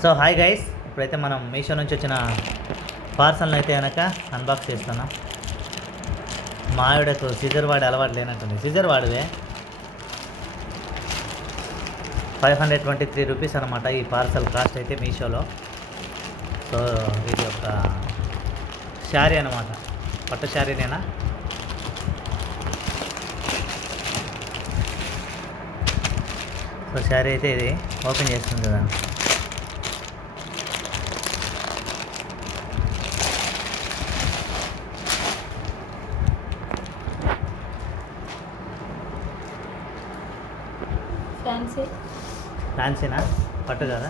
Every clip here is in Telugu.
సో హాయ్ గైస్, ఇప్పుడైతే మనం మీషో నుంచి వచ్చిన పార్సల్ని అయితే కనుక అన్బాక్స్ చేస్తున్నాం. మా ఆవిడకు సిజర్ వాడి అలవాటు లేనట్టుంది. సిజర్ వాడివే 523 రూపీస్ అనమాట ఈ పార్సల్ కాస్ట్ అయితే మీషోలో. సో ఇది ఒక శారీ అనమాట, పట్టు శారీనేనా. సో శారీ అయితే ఇది ఓపెన్ చేస్తుంది కదా. ఫ్యాన్సీనా? పట్టు కదా,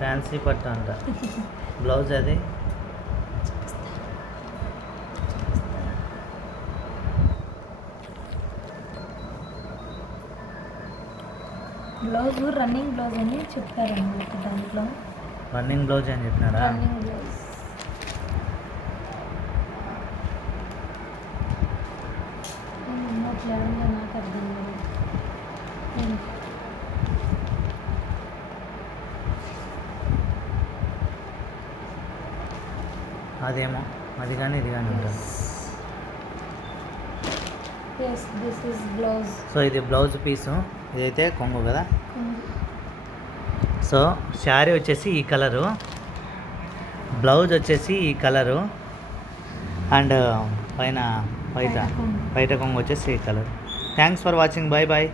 ఫ్యాన్సీ పట్టు అంట. బ్లౌజ్ అది బ్లౌజ్ రన్నింగ్ బ్లౌజ్ అని చెప్పారన్నమాట. దాంట్లో రన్నింగ్ బ్లౌజ్ అని చెప్పినారా? రన్నింగ్ బ్లౌజ్ నాకు అర్థం కాదు. అదేమో అది కానీ ఇది కానీ ఉంటుంది. This is blouse. సో ఇది బ్లౌజ్ పీసు, ఇదైతే కొంగు కదా. సో శారీ వచ్చేసి ఈ కలరు, బ్లౌజ్ వచ్చేసి ఈ కలరు, అండ్ పైన బయట కొంగు వచ్చేసి ఈ colour. Thanks for watching. Bye bye.